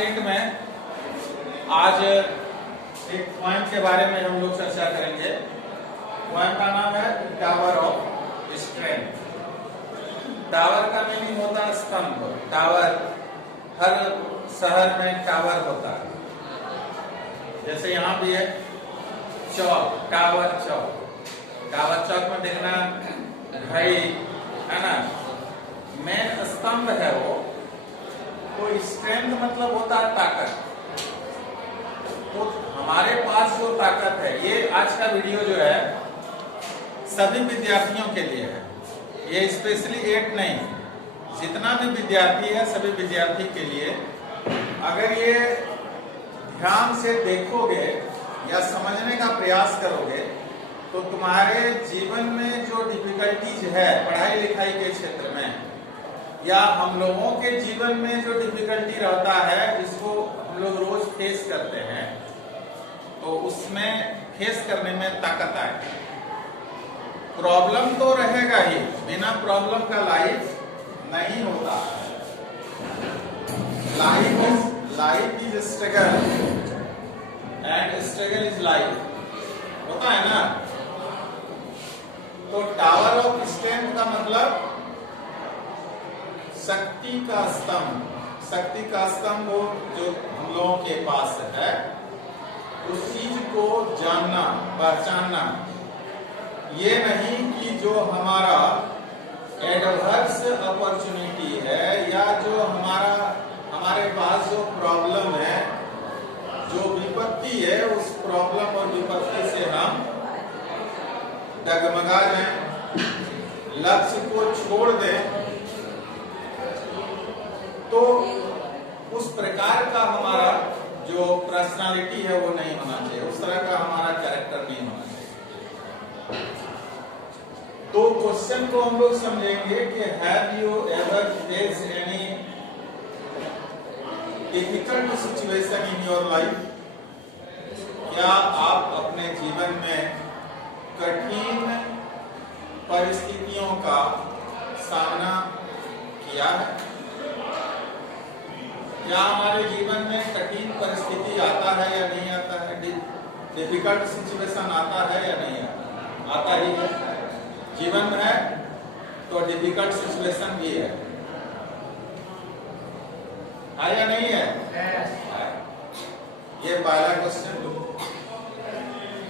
8 में आज एक पॉइंट के बारे में हम लोग चर्चा करेंगे। पॉइंट का नाम है टावर ऑफ स्ट्रेंथ। टावर का मीनिंग होता है स्तंभ। टावर, हर शहर में टावर होता है। जैसे यहाँ भी है चौक, टावर चौक। टावर चौक में देखना घड़ी है ना, मेन स्तंभ है वो। तो स्ट्रेंथ मतलब होता है ताकत। तो हमारे पास जो ताकत है, ये आज का वीडियो जो है सभी विद्यार्थियों के लिए है। ये स्पेशली 8 नहीं, जितना भी विद्यार्थी है सभी विद्यार्थी के लिए। अगर ये ध्यान से देखोगे या समझने का प्रयास करोगे तो तुम्हारे जीवन में जो डिफिकल्टीज है पढ़ाई लिखाई के क्षेत्र में, या हम लोगों के जीवन में जो डिफिकल्टी रहता है जिसको हम लोग रोज फेस करते हैं, तो उसमें फेस करने में ताकत आए। प्रॉब्लम तो रहेगा ही, बिना प्रॉब्लम का लाइफ नहीं होता। Life is struggle and struggle is life, होता है ना। तो टावर ऑफ स्ट्रेंथ का मतलब शक्ति का स्तंभ। शक्ति का स्तंभ जो हम लोगों के पास है, उस चीज को जानना, पहचानना। ये नहीं कि जो हमारा एडवर्स अपॉर्चुनिटी है या जो हमारे पास जो प्रॉब्लम है, जो विपत्ति है, उस प्रॉब्लम और विपत्ति से हम डगमगा जाएं, लक्ष्य को छोड़ दें, तो उस प्रकार का हमारा जो पर्सनालिटी है वो नहीं होना चाहिए, उस तरह का हमारा कैरेक्टर नहीं होना चाहिए। तो क्वेश्चन को हम लोग समझेंगे कि have you ever faced any difficult situation in your life? क्या आप अपने जीवन में कठिन परिस्थितियों का सामना किया है? क्या हमारे जीवन में कठिन परिस्थिति आता है या नहीं आता है? डिफिकल्ट सिचुएशन आता है या नहीं आता? आता ही है। जीवन में है तो डिफिकल्ट सिचुएशन भी है या नहीं है? ये पहला क्वेश्चन।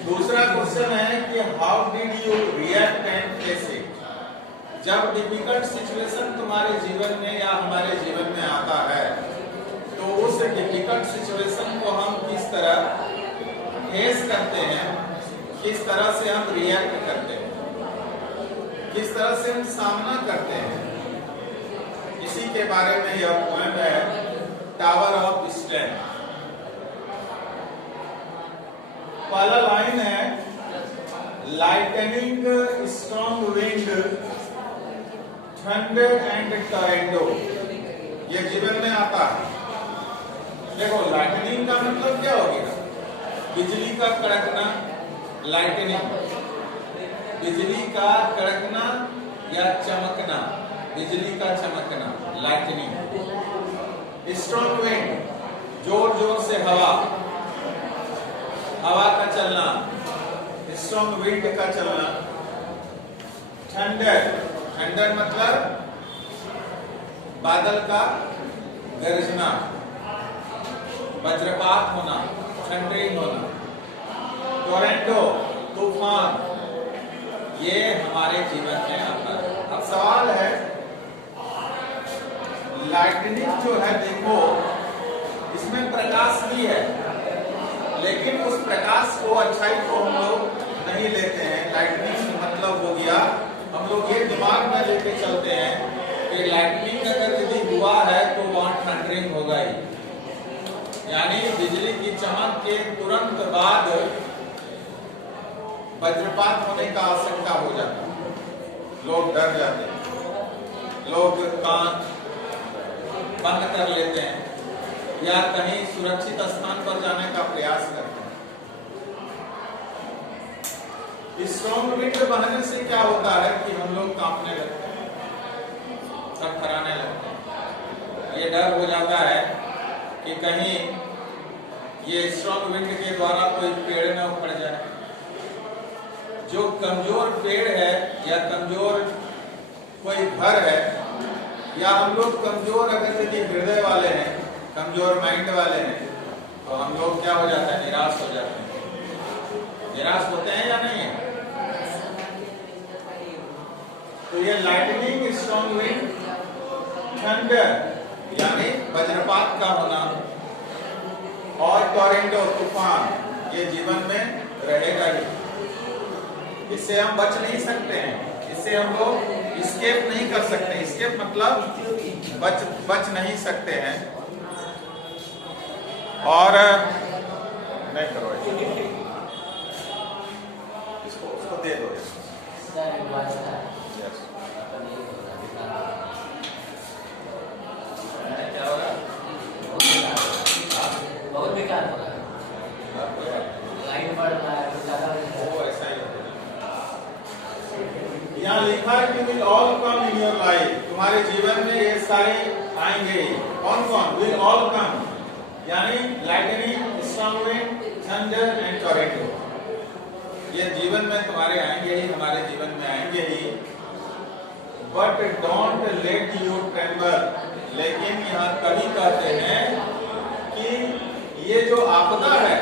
दूसरा क्वेश्चन है कि how did you react and face it? जब डिफिकल्ट सिचुएशन तुम्हारे जीवन में या हमारे जीवन में आता है, तो उस डिफिकल्ट सिचुएशन को हम किस तरह फेस करते हैं, किस तरह से हम रिएक्ट करते हैं, किस तरह से हम सामना करते हैं, इसी के बारे में यह पॉइंट है टावर ऑफ स्ट्रेंथ। पहला लाइन है lightning, strong wind, thunder and Toronto. ये जीवन में आता है। देखो, लाइटनिंग का मतलब क्या हो गया? बिजली का कड़कना, लाइटनिंग। बिजली का कड़कना या चमकना, बिजली का चमकना, लाइटनिंग। स्ट्रॉन्ग विंड, जोर जोर से हवा का चलना, स्ट्रॉन्ग विंड का चलना। थंडर, थंडर मतलब बादल का गरजना, वज्रपात होना, थंडरिंग होना। टोरेंटो, तूफान, ये हमारे जीवन में आता है। अब सवाल है, लाइटनिंग जो है, देखो इसमें प्रकाश भी है, लेकिन उस प्रकाश को, अच्छाई को हम लोग नहीं लेते हैं। लाइटनिंग मतलब हो गया, हम लोग ये दिमाग में लेके चलते हैं कि लाइटनिंग अगर यदि हुआ है तो वहां थंडरिंग होगा ही, यानी बिजली की चमक के तुरंत बाद वज्रपात होने का आशंका हो जाता है। लोग डर जाते हैं, लोग कान बंद कर लेते हैं या कहीं सुरक्षित स्थान पर जाने का प्रयास करते हैं। स्ट्रॉन्ग विंड बहने से क्या होता है कि हम लोग कांपने लगते हैं, थरथराने लगते हैं। ये डर हो जाता है कि कहीं ये स्ट्रॉन्ग विंड के द्वारा कोई पेड़ न उखड़ जाए। जो कमजोर पेड़ है या कमजोर कोई घर है, या हम लोग कमजोर अगर यदि हृदय वाले हैं, कमजोर माइंड वाले हैं, तो हम लोग क्या हो जाते हैं, निराश हो जाते हैं। निराश होते हैं या नहीं है? तो ये लाइटनिंग, स्ट्रॉन्ग विंड, थंडर यानी वज्रपात का होना और टोरेंटो तूफान, ये जीवन में रहेगा ही। इससे हम बच नहीं सकते हैं, इससे हम लोग एस्केप नहीं कर सकते। एस्केप मतलब बच नहीं सकते हैं। और नहीं करो, इसको दे दो। बहुत बेकार हो रहा है, लाइन बढ़ रहा है तो ज्यादा ऐसा ही होता है। यहाँ लिखा है कि will all come in your life, तुम्हारे जीवन में ये सारे आएंगे। कौन कौन? विल ऑल कम यानी lightning, strong wind, thunder and Toronto, ये जीवन में तुम्हारे आएंगे ही, हमारे जीवन में आएंगे ही। But don't let you tremble, लेकिन यहाँ कवि कहते हैं कि ये जो आपदा है,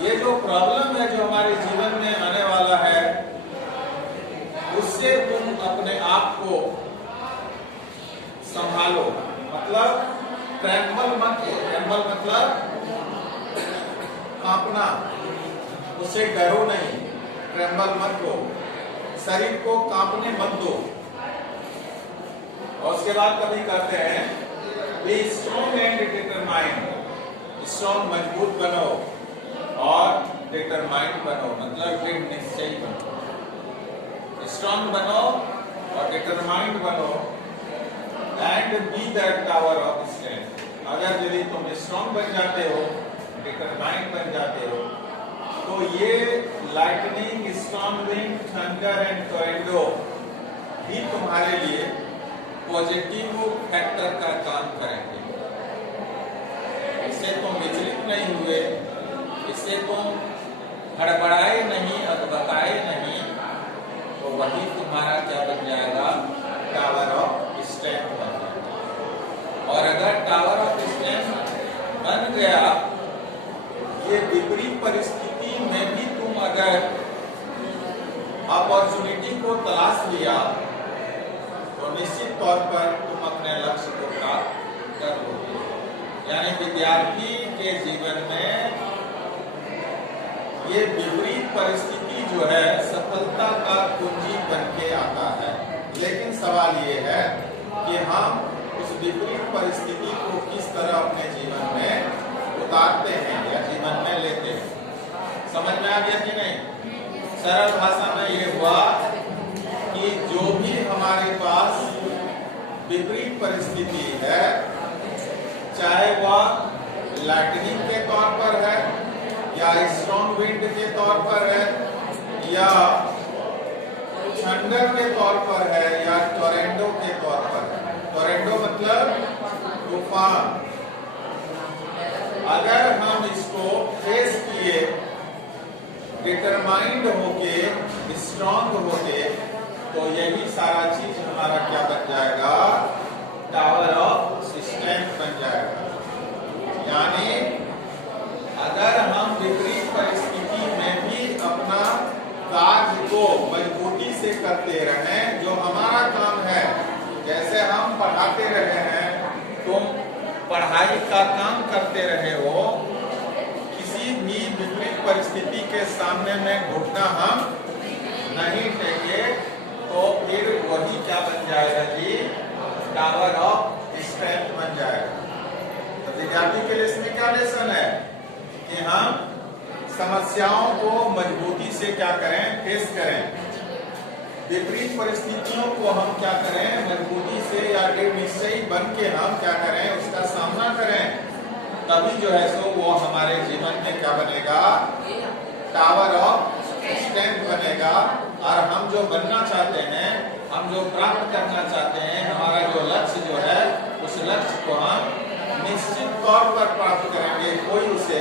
ये जो प्रॉब्लम है जो हमारे जीवन में आने वाला है, उससे तुम अपने आप को संभालो। मतलब ट्रेम्बल मत हो। ट्रेम्बल मतलब कांपना, उससे डरो नहीं। ट्रेम्बल मत हो, शरीर को कांपने मत दो। और उसके बाद कभी कहते हैं be strong and determined, strong मजबूत बनो और डिटरमाइंड बनो, मतलब दृढ़ निश्चयी बनो। स्ट्रॉन्ग बनो और डिटरमाइंड बनो and be the tower of strength. अगर यदि तुम स्ट्रॉन्ग बन जाते हो, डिटरमाइंड बन जाते हो, तो ये lightning, strong wind, thunder and Toronto भी तुम्हारे लिए पॉजिटिव फैक्टर का काम करेंगे। इससे तुम विचलित नहीं हुए, इससे तुम हड़बड़ाए नहीं, अकबकाए नहीं, तो वही तुम्हारा क्या बन जाएगा, टावर ऑफ स्ट्रेंथ बन जाएगा। और अगर टावर ऑफ स्ट्रेंथ बन गया, ये विपरीत परिस्थिति में भी तुम अगर अपॉर्चुनिटी को तलाश लिया, तो निश्चित तौर पर तुम अपने लक्ष्य को प्राप्त कर लोगे। यानी विद्यार्थी के जीवन में ये विपरीत परिस्थिति जो है सफलता का कुंजी बन के आता है। लेकिन सवाल ये है कि हम उस विपरीत परिस्थिति को किस तरह अपने जीवन में उतारते हैं या जीवन में लेते हैं। समझ में आ गया कि नहीं? सरल भाषा में ये हुआ कि जो भी हमारे पास विपरीत परिस्थिति है, चाहे वह लाइटनिंग के तौर पर है या स्ट्रॉन्ग विंड के तौर पर है या थंडर के तौर पर है या टोरेंटो के तौर पर है। टोरेंटो मतलब तूफान। अगर हम इसको फेस किए, डिटरमाइंड होके, स्ट्रॉन्ग होके, तो यही सारा चीज हमारा क्या बन जाएगा, टावर ऑफ स्ट्रेंथ बन जाएगा। यानी अगर हम विपरीत परिस्थिति में भी अपना कार्य को मजबूती से करते रहें, जो हमारा काम है, जैसे हम पढ़ाते रहे हैं, तुम पढ़ाई का काम करते रहे हो, किसी भी विपरीत परिस्थिति के सामने में घुटना हम नहीं टेके, तो फिर वही क्या बन जाएगा जी, टावर ऑफ स्ट्रेंथ बन जाएगा। तो विद्यार्थी के लिए इसमें क्या लेसन है कि हम समस्याओं को मजबूती से क्या करें, फेस करें। विपरीत परिस्थितियों को हम क्या करें, मजबूती से या दृढ़ निश्चयी बन के हम क्या करें, उसका सामना करें। तभी जो है सो वो हमारे जीवन में क्या बनेगा, टावर ऑफ स्ट्रेंथ बनेगा। और हम जो बनना चाहते हैं, हम जो प्राप्त करना चाहते हैं, हमारा जो लक्ष्य जो है, उस लक्ष्य को हम निश्चित तौर पर प्राप्त करेंगे, कोई उसे